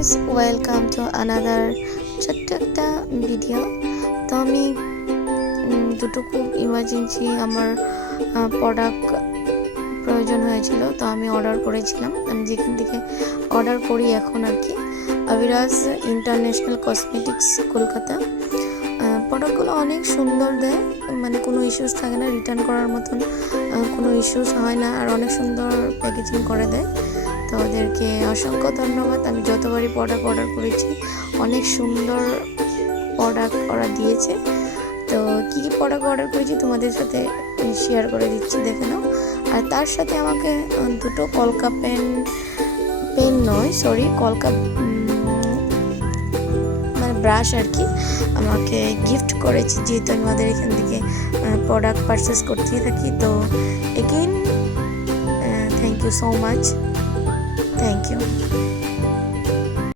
Guys, welcome to another ছোট্ট একটা video. তো আমি দুটো খুব ইমার্জেন্সি আমার প্রোডাক্ট প্রয়োজন হয়েছিল, তো আমি অর্ডার করেছিলাম। আমি যেখান থেকে অর্ডার করি এখন আর কি, আবিরাজ ইন্টারন্যাশনাল কসমেটিক্স, কলকাতা। প্রোডাক্টগুলো অনেক সুন্দর দেয়, মানে কোনো ইস্যুস থাকে না, রিটার্ন করার মতন কোনো ইস্যুস হয় না, আর অনেক সুন্দর প্যাকেজিং করে দেয়। তো ওদেরকে অসংখ্য ধন্যবাদ। আমি যতবারই প্রোডাক্ট অর্ডার করেছি অনেক সুন্দর প্রোডাক্ট ওরা দিয়েছে। তো কী কী প্রোডাক্ট অর্ডার করেছি তোমাদের সাথে শেয়ার করে দিচ্ছি, দেখে নাও। আর তার সাথে আমাকে দুটো কলকা পেন নয়, সরি, কলকা মানে ব্রাশ আর কি আমাকে গিফট করেছে, যেহেতু আমি আমাদের এখান থেকে প্রোডাক্ট পারচেস করতেই থাকি। তো again thank you so much, thank you.